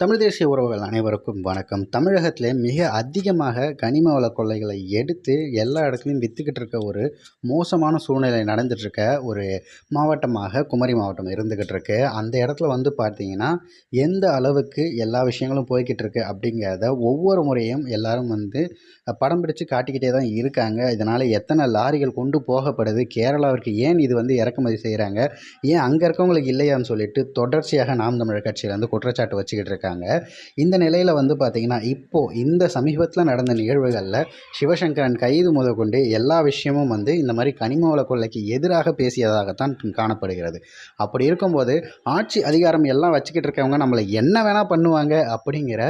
தமிழ் தேசிய உறவுகள் அனைவருக்கும் வணக்கம். தமிழகத்திலே மிக அதிகமாக கனிம வள கொள்ளைகளை எடுத்து எல்லா இடத்துலையும் விற்றுக்கிட்டு இருக்க ஒரு மோசமான சூழ்நிலை நடந்துகிட்ருக்க ஒரு மாவட்டமாக குமரி மாவட்டம் இருந்துக்கிட்டு இருக்கு. அந்த இடத்துல பார்த்தீங்கன்னா எந்த அளவுக்கு எல்லா விஷயங்களும் போய்கிட்டு இருக்கு அப்படிங்கிறத ஒவ்வொரு முறையும் எல்லாரும் படம் பிடிச்சு காட்டிக்கிட்டே தான் இருக்காங்க. இதனால் எத்தனை லாரிகள் கொண்டு போகப்படுது, கேரளாவிற்கு ஏன் இது இறக்குமதி செய்கிறாங்க, ஏன் அங்கே இருக்கவங்களுக்கு இல்லையான்னு சொல்லிட்டு தொடர்ச்சியாக நாம் தமிழர் கட்சியிலேருந்து குற்றச்சாட்டு வச்சுக்கிட்டு இருக்காங்க. இந்த நிலையில் பார்த்தீங்கன்னா இப்போது இந்த சமீபத்தில் நடந்த நிகழ்வுகளில் சிவசங்கரன் கைது முதற்கொண்டு எல்லா விஷயமும் இந்த மாதிரி கனிம வள கொள்ளைக்கு எதிராக பேசியதாகத்தான் காணப்படுகிறது. அப்படி இருக்கும்போது ஆட்சி அதிகாரம் எல்லாம் வச்சுக்கிட்டு இருக்கவங்க நம்மளை என்ன வேணால் பண்ணுவாங்க அப்படிங்கிற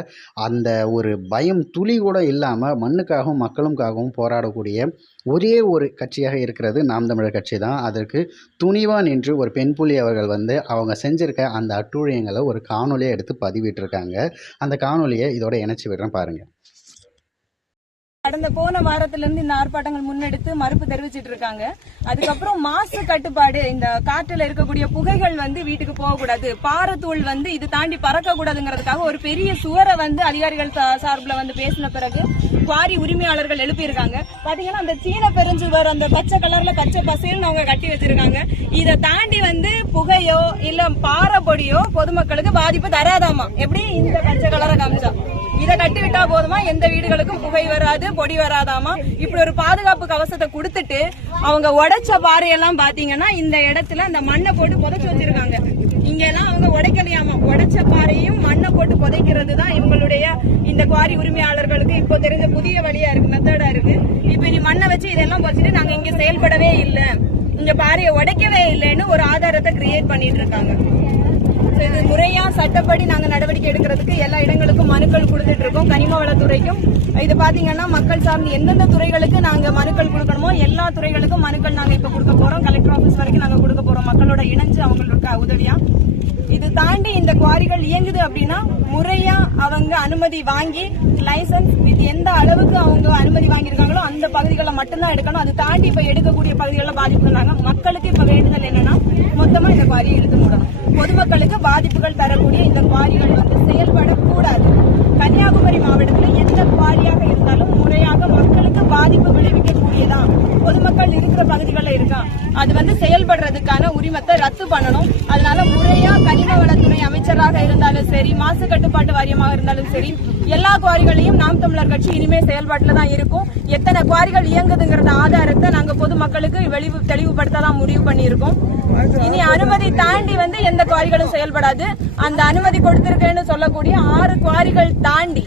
அந்த ஒரு பயம் துளி கூட இல்லாமல் மண்ணுக்காகவும் மக்களுக்காகவும் போராடக்கூடிய ஒரே ஒரு கட்சியாக இருக்கிறது நாம் தமிழர் கட்சி தான். அதற்கு துணிவாக நின்று ஒரு பெண் புலி அவர்கள் அவங்க செஞ்சிருக்க அந்த அட்டூழியங்களை ஒரு காணொலியை எடுத்து பதிவிட்டிருக்காங்க. அந்த காணொலியை இதோட இணைச்சி விடுறேன் பாருங்க. கடந்த போன வாரத்துல இருந்து இந்த ஆர்ப்பாட்டங்கள் முன்னெடுத்து மறுப்பு தெரிவிச்சிட்டு இருக்காங்க. அதுக்கப்புறம் மாசு கட்டுப்பாடு, இந்த காற்றுல இருக்கக்கூடிய புகைகள் வீட்டுக்கு போக கூடாது, பாரத்தூள் இது தாண்டி பறக்க கூடாதுங்கிறதுக்காக ஒரு பெரிய சுவரை அதிகாரிகள் சார்பில் பேசின பிறகு குவாரி உரிமையாளர்கள் எழுப்பியிருக்காங்க. பாத்தீங்கன்னா அந்த சீன பெருஞ்சுவர் அந்த பச்சை கலர்ல பச்சை பசேல்னு அவங்க கட்டி வச்சிருக்காங்க. இதை தாண்டி புகையோ இல்ல பாறை பொடியோ பொதுமக்களுக்கு பாதிப்பு தராதாமா. எப்படி இந்த பச்சை கலரை காமிச்சா இதை கட்டி விட்டா போதுமா, எந்த வீடுகளுக்கும் புகை வராது, பொடி வராதாமா. இப்படி ஒரு பாதுகாப்பு கவசத்தை கொடுத்துட்டு அவங்க உடைச்ச பாறையெல்லாம் பாத்தீங்கன்னா இந்த இடத்துல அந்த மண்ணை போட்டு புதைச்சு வச்சிருக்காங்க. இங்க எல்லாம் அவங்க உடைக்கலையாமா. உடைச்ச பாறையும் மண்ணை போட்டு புதைக்கிறது தான் இவங்களுடைய இந்த குவாரி உரிமையாளர்களுக்கு இப்போ தெரிஞ்ச புதிய வழியா இருக்கு, மெத்தடா இருக்கு. இப்ப நீ மண்ணை வச்சு இதெல்லாம் புதைச்சிட்டு நாங்க இங்க செயல்படவே இல்லை, இங்க பாறையை உடைக்கவே இல்லைன்னு ஒரு ஆதாரத்தை கிரியேட் பண்ணிட்டு இருக்காங்க. இது முறையா சட்டப்படி நாங்க நடவடிக்கை எடுக்கிறதுக்கு எல்லா இடங்களுக்கும் மனுக்கள் கொடுத்துட்டு இருக்கோம். கனிம வளத்துறைக்கும் இது பாத்தீங்கன்னா மக்கள் சார்ந்து எந்தெந்த துறைகளுக்கு நாங்க மனுக்கள் கொடுக்கணுமோ எல்லா துறைகளுக்கும் மனுக்கள் நாங்க இப்ப கொடுக்க போறோம். கலெக்டர் ஆபீஸ் வரைக்கும் நாங்க கொடுக்க போறோம், மக்களோட இணைஞ்சு அவங்களோட உதவியா. இது தாண்டி இந்த குவாரிகள் இயங்குது அப்படின்னா முறையா அவங்க அனுமதி வாங்கி லைசன்ஸ் வித் எந்த அளவுக்கு அவங்க அனுமதி வாங்கியிருக்காங்களோ அந்த பகுதிகளை மட்டும்தான் எடுக்கணும். அது தாண்டி இப்ப எடுக்கக்கூடிய பகுதிகளில் பாதிப்புறாங்க. மக்களுக்கு இப்ப வேண்டுதல் என்னன்னா மொத்தமா இந்த குவாரியை எடுத்து மூடணும். பொதுமக்களுக்கு பாதிப்புகள் தரக்கூடிய இந்த குவாரிகள் செயல்படக்கூடாது. கன்னியாகுமரி மாவட்டத்தில் எந்த குவாரியாக இருந்தாலும் முறையாக மக்களுக்கு பாதிப்பு விளைவிக்கக்கூடியதான். பொதுமக்கள் இருக்கிற பகுதிகளில் இருக்கா அது செயல்படுறதுக்கான உரிமத்தை ரத்து பண்ணணும். அதனால முறையா கனிம வளத்துறை அமைச்சராக இருந்தாலும் சரி, மாசு கட்டுப்பாட்டு வாரியமாக இருந்தாலும் சரி, எல்லா குவாரிகளையும் நாம் தமிழர் கட்சி இனிமே செயல்பாட்டில் தான் இருக்கும். எத்தனை குவாரிகள் இயங்குதுங்கிறத ஆதாரத்தை நாங்க பொதுமக்களுக்கு தெளிவுபடுத்ததான் முடிவு பண்ணியிருக்கோம். இனி அனுமதி தாண்டி எந்த குவாரிகளும் செயல்படாது. அந்த அனுமதி கொடுத்திருக்கேன்னு சொல்லக்கூடிய 6 குவாரிகள் தாண்டி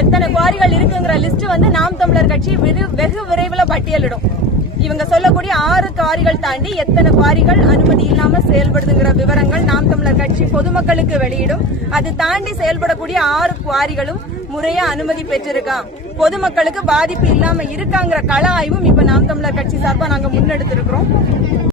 எத்தனை குவாரிகள் இருக்குங்கிற லிஸ்ட் நாம் தமிழர் கட்சி வெகு விரைவில் பட்டியலிடும். இவங்க சொல்லக்கூடிய 6 குவாரிகள் தாண்டி எத்தனை குவாரிகள் அனுமதி இல்லாம செயல்படுதுங்கிற விவரங்கள் நாம் தமிழர் கட்சி பொதுமக்களுக்கு வெளியிடும். அது தாண்டி செயல்படக்கூடிய 6 குவாரிகளும் முறையா அனுமதி பெற்றிருக்கா, பொதுமக்களுக்கு பாதிப்பு இல்லாம இருக்காங்கிற கள ஆய்வும் இப்ப நாம் தமிழர் கட்சி சார்பா நாங்க முன்னெடுத்திருக்கிறோம்.